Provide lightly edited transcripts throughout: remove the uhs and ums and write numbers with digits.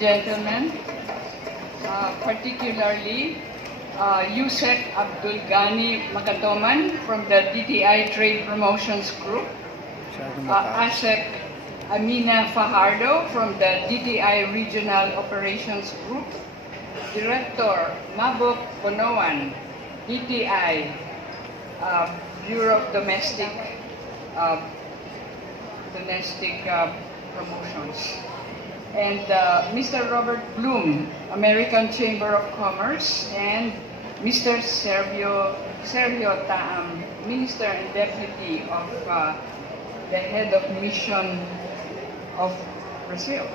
gentlemen, particularly Yusek Abdul Ghani Makatoman from the DTI Trade Promotions Group, Asek Amina Fajardo from the DTI Regional Operations Group, Director Mabok Bonoan, DTI Bureau of Domestic Promotions, and Mr. Robert Bloom, American Chamber of Commerce, and Mr. Sergio Taam, Minister and Deputy of the Head of Mission of Brazil,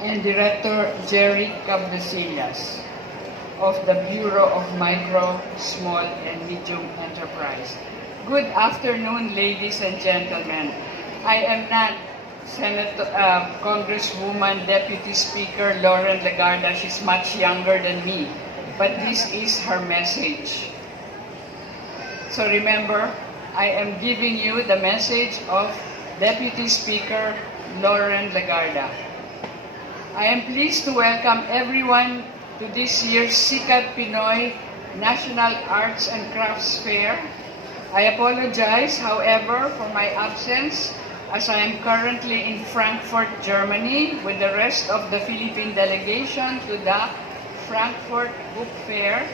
and Director Jerry Cabdesillas of the Bureau of Micro, Small, and Medium Enterprise. Good afternoon, ladies and gentlemen. I am not Congresswoman Deputy Speaker Lauren Legarda. She's much younger than me, but this is her message. So remember, I am giving you the message of Deputy Speaker Lauren Legarda. I am pleased to welcome everyone to this year's Sikat Pinoy National Arts and Crafts Fair. I apologize, however, for my absence, as I am currently in Frankfurt, Germany, with the rest of the Philippine delegation to the Frankfurt Book Fair,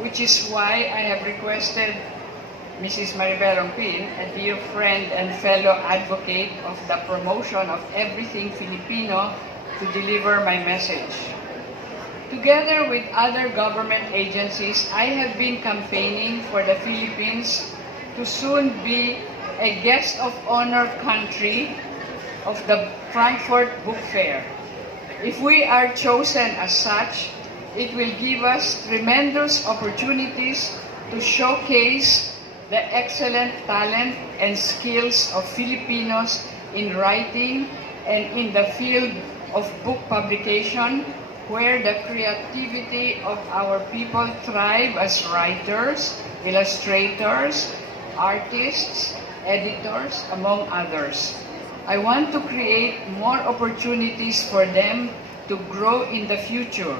which is why I have requested Mrs. Maribel Rompin, a dear friend and fellow advocate of the promotion of everything Filipino, to deliver my message. Together with other government agencies, I have been campaigning for the Philippines to soon be a guest of honor country of the Frankfurt Book Fair. If we are chosen as such, it will give us tremendous opportunities to showcase the excellent talent and skills of Filipinos in writing and in the field of book publication, where the creativity of our people thrive as writers, illustrators, artists, editors, among others. I want to create more opportunities for them to grow in the future,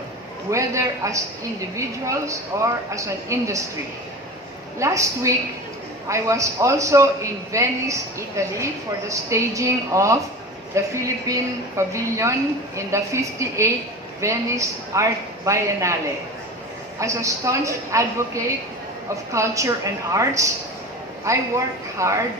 whether as individuals or as an industry. Last week, I was also in Venice, Italy for the staging of the Philippine Pavilion in the 58th Venice Art Biennale. As a staunch advocate of culture and arts, I worked hard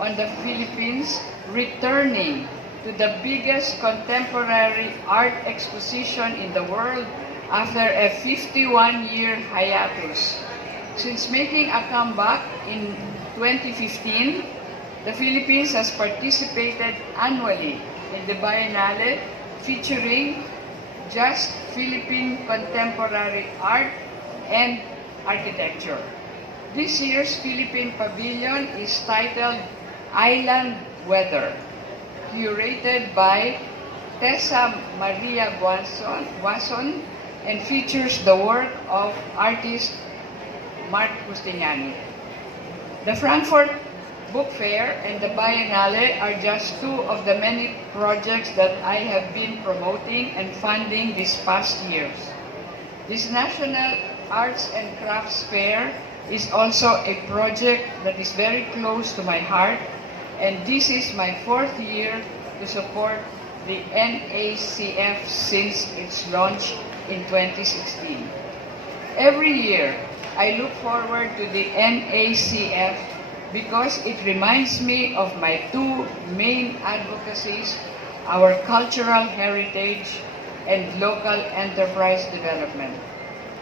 on the Philippines returning to the biggest contemporary art exposition in the world after a 51-year hiatus. Since making a comeback in 2015, the Philippines has participated annually in the Biennale featuring just Philippine contemporary art and architecture. This year's Philippine Pavilion is titled Island Weather, curated by Tessa Maria Guason, and features the work of artist Mark Justiniani. The Frankfurt Book Fair and the Biennale are just two of the many projects that I have been promoting and funding these past years. This National Arts and Crafts Fair is also a project that is very close to my heart, and this is my 4th year to support the NACF since its launch in 2016. Every year, I look forward to the NACF because it reminds me of my two main advocacies, our cultural heritage and local enterprise development.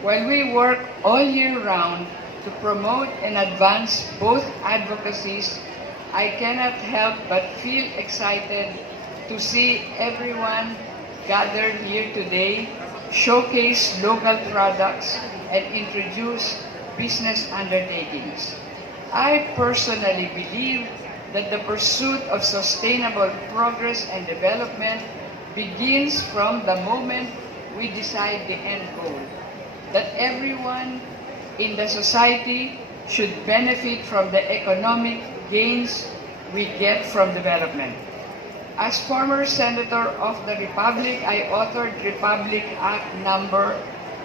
While we work all year round to promote and advance both advocacies, I cannot help but feel excited to see everyone gathered here today showcase local products and introduce business undertakings. I personally believe that the pursuit of sustainable progress and development begins from the moment we decide the end goal, that everyone in the society should benefit from the economic gains we get from development. As former Senator of the Republic, I authored Republic Act number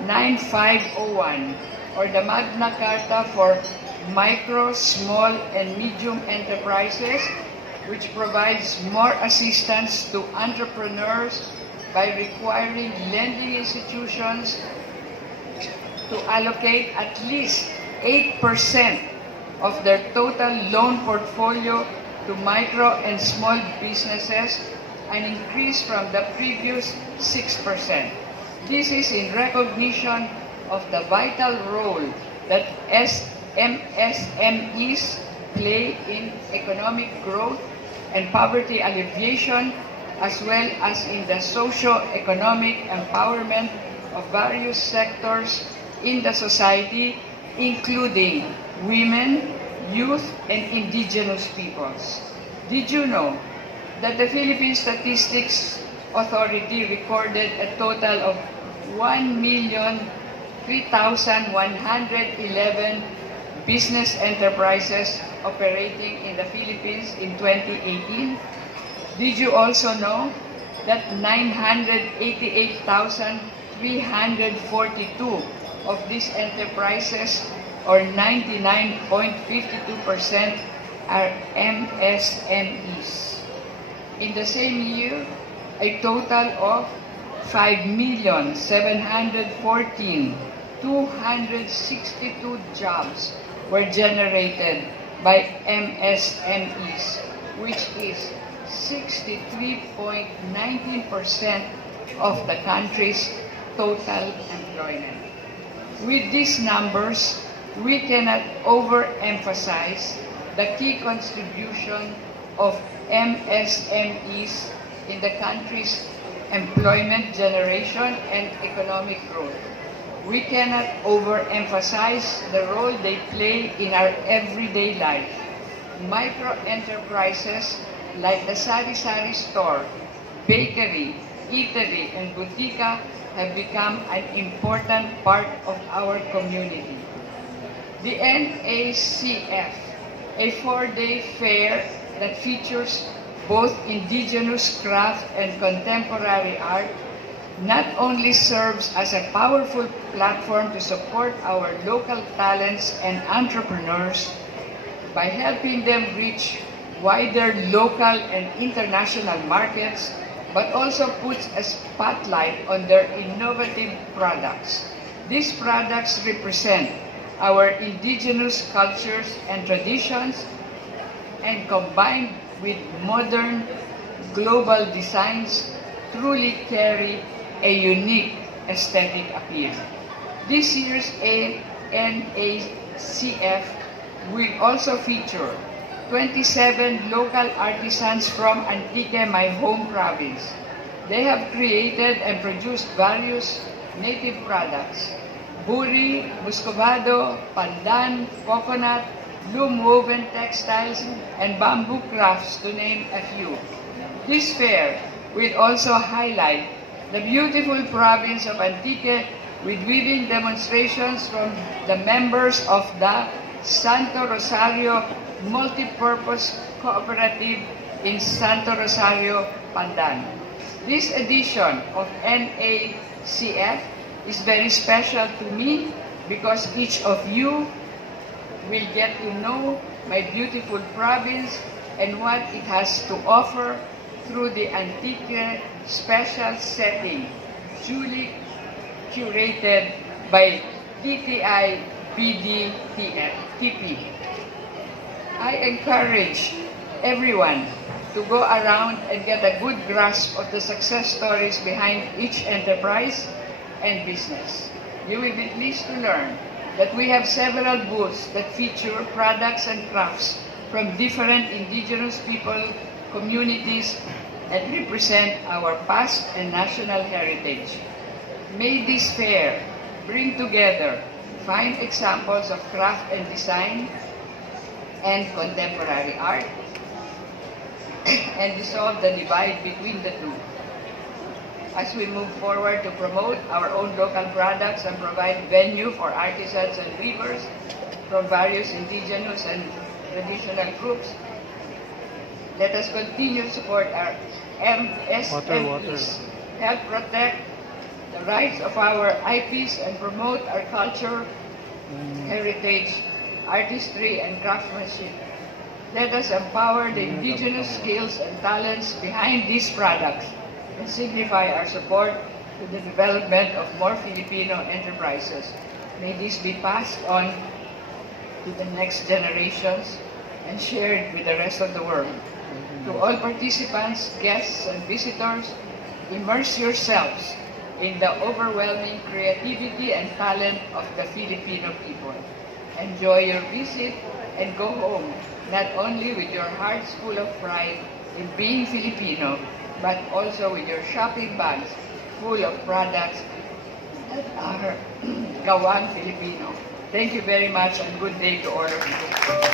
9501, or the Magna Carta for Micro, Small, and Medium Enterprises, which provides more assistance to entrepreneurs by requiring lending institutions to allocate at least 8% of their total loan portfolio to micro and small businesses, an increase from the previous 6%. This is in recognition of the vital role that MSMEs play in economic growth and poverty alleviation, as well as in the socio-economic empowerment of various sectors in the society, including women, youth, and indigenous peoples. Did you know that the Philippine Statistics Authority recorded a total of 1,003,111 business enterprises operating in the Philippines in 2018? Did you also know that 988,342 of these enterprises, or 99.52%, are MSMEs? In the same year, a total of 5,714,262 jobs were generated by MSMEs, which is 63.19% of the country's total employment. With these numbers, we cannot overemphasize the key contribution of MSMEs in the country's employment generation and economic growth. We cannot overemphasize the role they play in our everyday life. Micro-enterprises like the sari-sari store, bakery, eatery, and butika have become an important part of our community. The NACF, a 4-day fair that features both indigenous craft and contemporary art, not only serves as a powerful platform to support our local talents and entrepreneurs by helping them reach wider local and international markets, but also puts a spotlight on their innovative products. These products represent our indigenous cultures and traditions, and combined with modern global designs, truly carry a unique aesthetic appeal. This year's NACF will also feature 27 local artisans from Antique, my home province. They have created and produced various native products: buri, muscovado, pandan, coconut, loom-woven textiles, and bamboo crafts, to name a few. This fair will also highlight the beautiful province of Antique with weaving demonstrations from the members of the Santo Rosario Multipurpose Cooperative in Santo Rosario, Pandan. This edition of NACF is very special to me because each of you will get to know my beautiful province and what it has to offer through the Antique special setting, duly curated by DTI BDTP. I encourage everyone to go around and get a good grasp of the success stories behind each enterprise and business. You will be pleased to learn that we have several booths that feature products and crafts from different indigenous people, communities, and represent our past and national heritage. May this fair bring together fine examples of craft and design and contemporary art, and dissolve the divide between the two. As we move forward to promote our own local products and provide venue for artisans and weavers from various indigenous and traditional groups, Let us continue to support our MSMEs, help protect the rights of our IPs and promote our culture, heritage, artistry, and craftsmanship. Let us empower the indigenous skills and talents behind these products and signify our support to the development of more Filipino enterprises. May this be passed on to the next generations and shared with the rest of the world. To all participants, guests, and visitors, immerse yourselves in the overwhelming creativity and talent of the Filipino people. Enjoy your visit and go home, not only with your hearts full of pride in being Filipino, but also with your shopping bags full of products that are Gawang Filipino. Thank you very much and good day to all of you.